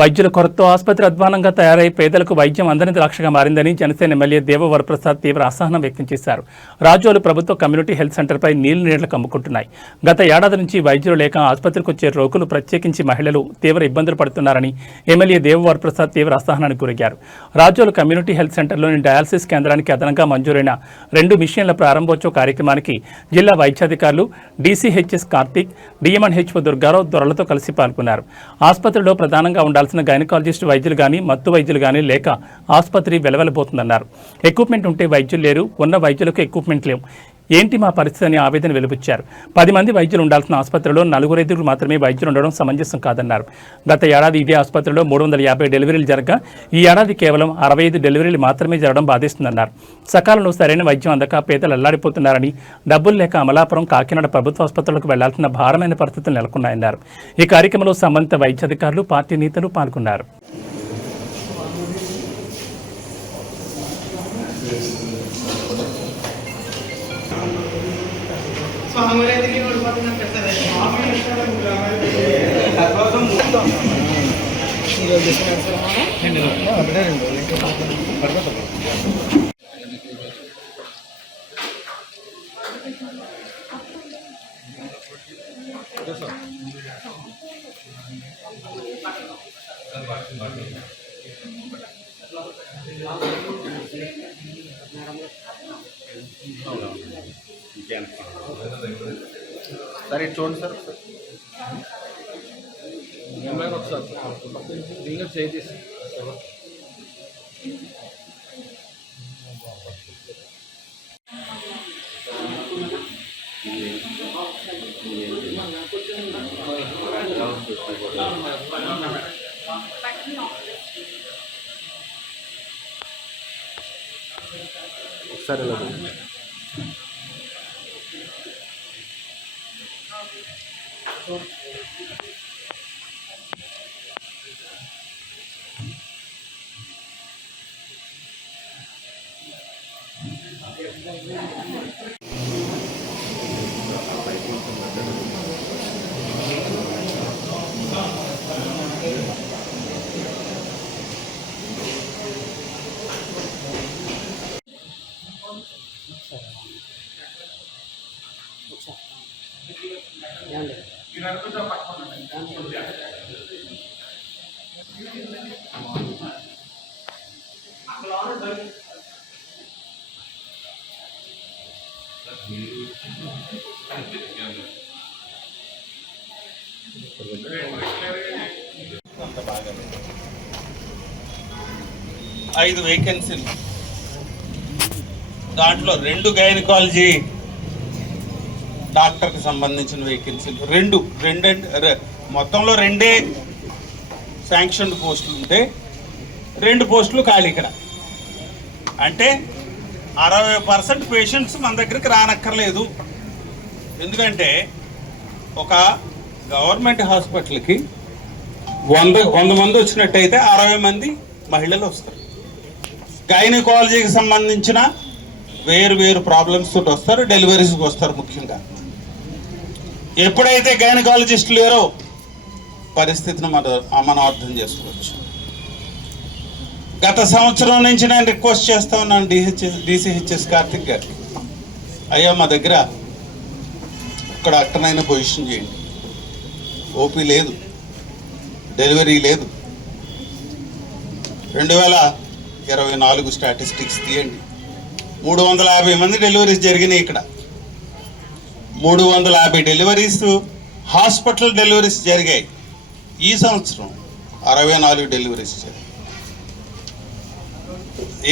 వైద్యుల కొరతతో ఆసుపత్రి అధ్వానంగా తయారై పేదలకు వైద్యం అందని ద్రాక్షగా మారిందని జనసేన ఎమ్మెల్యే దేవ వరప్రసాద్ తీవ్ర అసహనం వ్యక్తం చేశారు. రాజోలు ప్రభుత్వ కమ్యూనిటీ హెల్త్ సెంటర్పై నీళ్లకు అమ్ముకుంటున్నాయి. గత ఏడాది నుంచి వైద్యులు లేక ఆసుపత్రికి వచ్చే రోగులు, ప్రత్యేకించి మహిళలు తీవ్ర ఇబ్బందులు పడుతున్నారని ఎమ్మెల్యే దేవ వరప్రసాద్ తీవ్ర అసహనానికి గురయ్యారు. రాజోలు కమ్యూనిటీ హెల్త్ సెంటర్లోని డయాలసిస్ కేంద్రానికి అదనంగా మంజూరైన 2 మిషన్ల ప్రారంభోత్సవ కార్యక్రమానికి జిల్లా వైద్యాధికారులు DCHS కార్తిక్, DMNHO దుర్గారావు దొరలతో కలిసి పాల్గొన్నారు. ఆసుపత్రిలో ప్రధానంగా ఉండాల్సిన గైనకాలజిస్ట్ వైద్యులు కానీ, మత్తు వైద్యులు కానీ లేక ఆసుపత్రి వెలవెలబోతుందన్నారు. ఎక్విప్మెంట్ ఉంటే వైద్యులు లేరు, ఉన్న వైద్యులకు ఎక్విప్మెంట్ లేవు. ఏంటి మా పరిస్థితి అని ఆవేదన వెలుబుచ్చారు. 10 మంది వైద్యులు ఉండాల్సిన ఆసుపత్రిలో 4 మాత్రమే వైద్యులు ఉండడం సమంజసం కాదన్నారు. గత ఏడాది ఇదే ఆసుపత్రిలో 350 డెలివరీలు జరగగా ఈ ఏడాది కేవలం 65 డెలివరీలు మాత్రమే జరగడం బాధిస్తుందన్నారు. సకాలంలో సరైన వైద్యం అందక పేదలు అల్లాడిపోతున్నారని, డబ్బులు లేక అమలాపురం, కాకినాడ ప్రభుత్వ ఆసుపత్రులకు వెళ్లాల్సిన భారమైన పరిస్థితులు నెలకొన్నాయన్నారు. ఈ కార్యక్రమంలో సంబంధిత వైద్యాధికారులు, పార్టీ నేతలు పాల్గొన్నారు. సరే చూడండి సార్, ఒకసారి ఇలా 5 వేకెన్సీలు, దాంట్లో 2 గైనకాలజీ డాక్టర్కి సంబంధించిన వేకెన్సీలు, రెండు మొత్తంలో 2 శాంక్షన్ పోస్టులు ఉంటే 2 పోస్టులు ఖాళీ. ఇక్కడ అంటే 60% పేషెంట్స్ మన దగ్గరికి రానక్కర్లేదు. ఎందుకంటే ఒక గవర్నమెంట్ హాస్పిటల్కి 100 మంది వచ్చినట్టయితే 60 మంది మహిళలు వస్తారు. గైనకాలజీకి సంబంధించిన వేరు ప్రాబ్లమ్స్ తోటి వస్తారు, డెలివరీస్కి వస్తారు. ముఖ్యంగా ఎప్పుడైతే గైనకాలజిస్ట్ లేరో పరిస్థితిని మనం అర్థం చేసుకోవచ్చు. గత సంవత్సరం నుంచి నేను రిక్వెస్ట్ చేస్తా ఉన్నాను DCHS కార్తిక్ గారికి, అయ్యా మా దగ్గర ఒక్క డాక్టర్నైనా పొజిషన్ చేయండి. ఓపీ లేదు, డెలివరీ లేదు. 2024 స్టాటిస్టిక్స్ తీయండి. 350 మంది డెలివరీస్ జరిగినాయి. ఇక్కడ 350 డెలివరీస్ హాస్పిటల్ డెలివరీస్ జరిగాయి. ఈ సంవత్సరం 64 డెలివరీస్ జరిగాయి.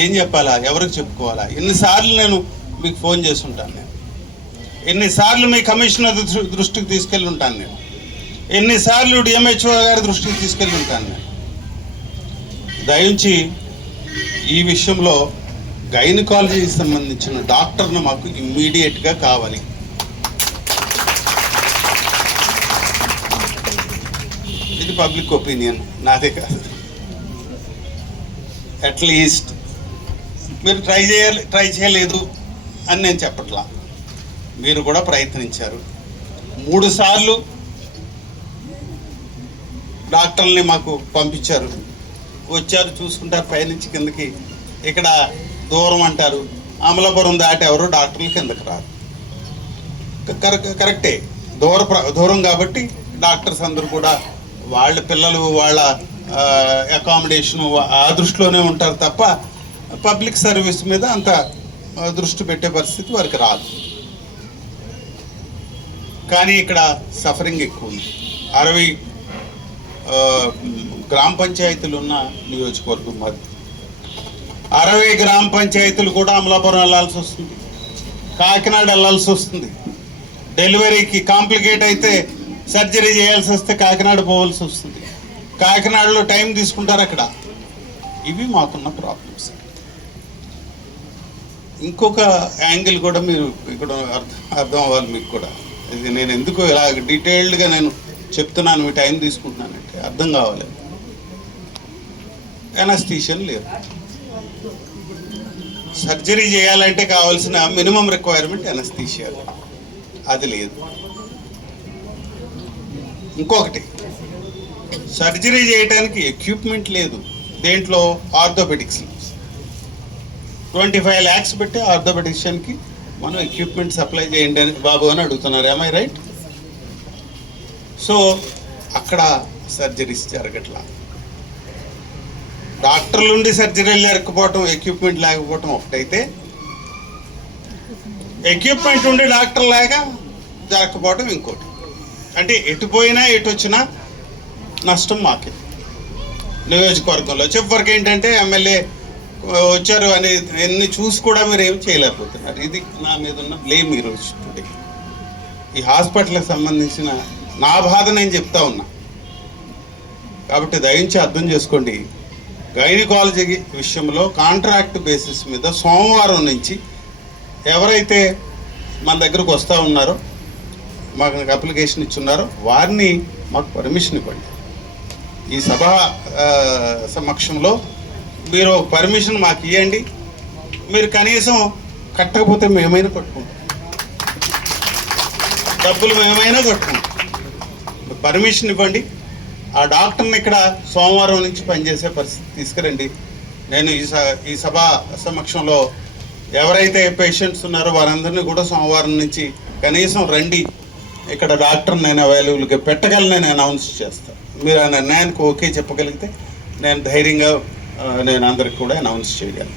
ఏం చెప్పాలా, ఎవరికి చెప్పుకోవాలా? ఎన్నిసార్లు నేను మీకు ఫోన్ చేసి ఉంటాను, నేను ఎన్నిసార్లు మీ కమిషనర్ దృష్టికి తీసుకెళ్ళి ఉంటాను, నేను ఎన్నిసార్లు DMHO గారి దృష్టికి తీసుకెళ్ళి ఉంటాను. నేను దయించి ఈ విషయంలో గైనకాలజీకి సంబంధించిన డాక్టర్ను మాకు ఇమ్మీడియట్గా కావాలి. ఇది పబ్లిక్ ఒపీనియన్, నాదే కాదు. అట్లీస్ట్ మీరు ట్రై చేయలేదు అని నేను చెప్పట్లా, మీరు కూడా ప్రయత్నించారు. 3 సార్లు డాక్టర్ని మాకు పంపించారు, వచ్చారు, చూసుకుంటారు పైనుంచి కిందకి. ఇక్కడ దూరం అంటారు, అమలాపురం దాటి ఎవరు డాక్టర్లు కిందకి రారు. కరెక్టే, దూరం కాబట్టి డాక్టర్స్ అందరూ కూడా వాళ్ళ పిల్లలు వాళ్ళ అకామిడేషను ఆ దృష్టిలోనే ఉంటారు తప్ప పబ్లిక్ సర్వీస్ మీద అంత దృష్టి పెట్టే పరిస్థితి వారికి రాదు. కానీ ఇక్కడ సఫరింగ్ ఎక్కువ ఉంది. 60 గ్రామ పంచాయతీలు ఉన్న నియోజకవర్గం మాది. 60 గ్రామ పంచాయతీలు కూడా అమలాపురం వెళ్ళాల్సి వస్తుంది, కాకినాడ వెళ్ళాల్సి వస్తుంది. డెలివరీకి కాంప్లికేట్ అయితే సర్జరీ చేయాల్సి వస్తే కాకినాడ పోవాల్సి వస్తుంది. కాకినాడలో టైం తీసుకుంటారు అక్కడ. ఇవి మాకున్న ప్రాబ్లమ్స్. ఇంకొక యాంగిల్ కూడా మీరు ఇక్కడ అర్థం అవ్వాలి మీకు కూడా. ఇది నేను ఎందుకు ఇలా డీటెయిల్డ్గా నేను చెప్తున్నాను, మీ టైం తీసుకుంటున్నానంటే అర్థం కావాలి. ఎనస్థీషియన్ లేరు. సర్జరీ చేయాలంటే కావాల్సిన మినిమం రిక్వైర్మెంట్ ఎనస్థీషియా, అది లేదు. ఇంకొకటి, సర్జరీ చేయడానికి ఎక్విప్మెంట్ లేదు. దేంట్లో ఆర్థోపెడిక్స్ 25 lakhs పెట్టి ఆర్థోపెడిషియన్కి మనం ఎక్విప్మెంట్ సప్లై చేయండి అని బాబు అని అడుగుతున్నారు. ఏమై రైట్? సో అక్కడ సర్జరీస్ జరగట్లా. డాక్టర్లు ఉండి సర్జరీలు జరగకపోవటం, ఎక్విప్మెంట్ లేకపోవటం ఒకటైతే, ఎక్విప్మెంట్ ఉండి డాక్టర్ లేక జరగకపోవటం ఇంకోటి. అంటే ఎటు పోయినా ఎటు వచ్చినా నష్టం మాకే నియోజకవర్గంలో. చివరికి ఏంటంటే ఎమ్మెల్యే వచ్చారు అని ఎన్ని చూసి కూడా మీరు ఏమి చేయలేకపోతున్నారు. ఇది నా మీద ఉన్న బ్లేమ్ ఈరోజు టుడే. ఈ హాస్పిటల్కి సంబంధించిన నా బాధ నేను చెప్తా ఉన్నా. కాబట్టి దయించి అర్థం చేసుకోండి. గైనకాలజీ విషయంలో కాంట్రాక్ట్ బేసిస్ మీద సోమవారం నుంచి ఎవరైతే మన దగ్గరకు వస్తూ ఉన్నారో, మాకు అప్లికేషన్ ఇచ్చున్నారో వారిని మాకు పర్మిషన్ ఇవ్వండి. ఈ సభ సమక్షంలో మీరు పర్మిషన్ మాకు ఇవ్వండి. మీరు కనీసం కట్టకపోతే మేమైనా కట్టుకుంటాం, డబ్బులు మేమైనా కట్టుకుంటాం. పర్మిషన్ ఇవ్వండి. ఆ డాక్టర్ని ఇక్కడ సోమవారం నుంచి పనిచేసే పరిస్థితి తీసుకురండి. నేను ఈ సభ సమక్షంలో ఎవరైతే పేషెంట్స్ ఉన్నారో వారందరినీ కూడా సోమవారం నుంచి కనీసం రండి, ఇక్కడ డాక్టర్ నేను అవైలబుల్గా పెట్టగలనని అనౌన్స్ చేస్తాను. మీరు ఆ నిర్ణయానికి ఓకే చెప్పగలిగితే నేను ధైర్యంగా నేను అందరికి కూడా అనౌన్స్ చేయగలను.